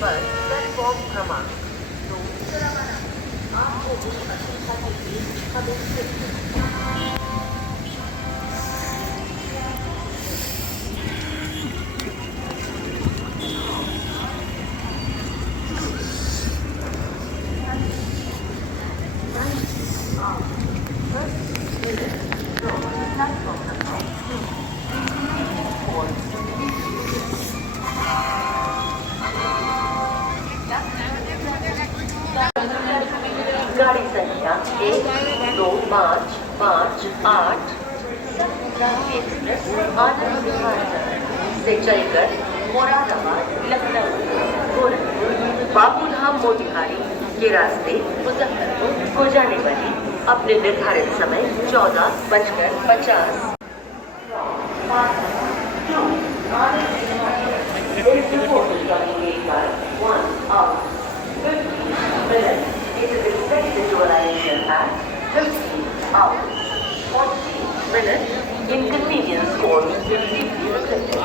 Platform क्रमांक 2 आपको गाड़ी संख्या 12558 एक्सप्रेस आनंद विहार से चलकर मुरादाबाद, लखनऊ, गोरखपुर, बापूधाम मोतिहारी के रास्ते मुजफ्फरपुर को जाने वाली अपने निर्धारित समय 14:50 It is expected to arrive at 15 hours, 40 minutes. Inconvenience cost will be reflected.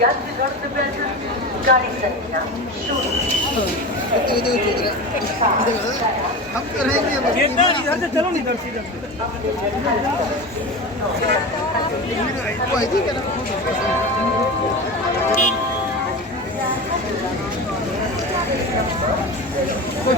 यात्रीगण कृपया गाड़ी संख्या 0 हम करेंगे इधर से चलो नहीं इधर सीधा कोई